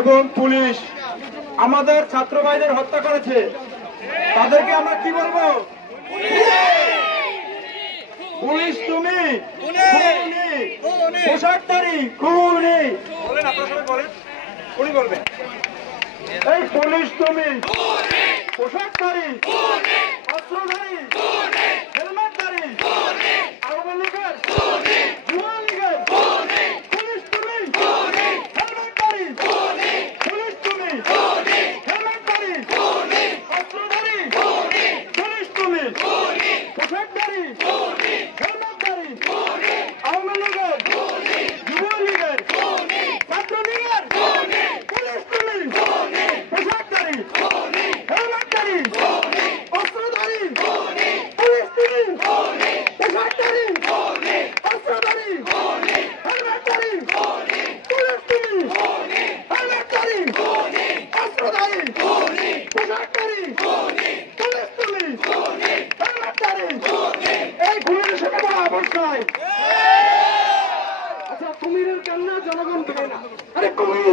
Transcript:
এবং পুলিশ আমাদের ছাত্র ভাইদের হত্যা করেছে, তাদেরকে আমরা কি বলবো? পুলিশ তুমি খুনি, পোশাকধারী খুনি। বলেন, আপনারা সবাই বলেন, উনি বলবেন। এই পুলিশ তুমি পোশাকধারী, অস্ত্রধারী, হেলমেটধারী, আওয়ামী লীগের, যুব লীগের, পুলিশ তুমি হেলমেটধারী, পুলিশ তুমি হেলমেটধারী, অস্ত্রধারী, পুলিশ তুমি পোশাকধারী, হেলমেটধারী, আওয়ামী লীগের, যুব লীগের, ছাত্র লীগের, পুলিশ তুমি পোশাকধারী, হেলমেটধারী, অস্ত্রধারী, পুলিশ তুমি পোশাকধারী, অস্ত্রধারী, হেলমেটধারী, পুলিশ তুমি হেলমেটধারী, অস্ত্রধারী, পোশাকধারী, পুলিশ তুমি হেলমেটধারী। এই খুনির সাথে কোনো আপোষ নাই। আচ্ছা, কুমিরের কান্না জনগণ দেবে না। আরে কুমির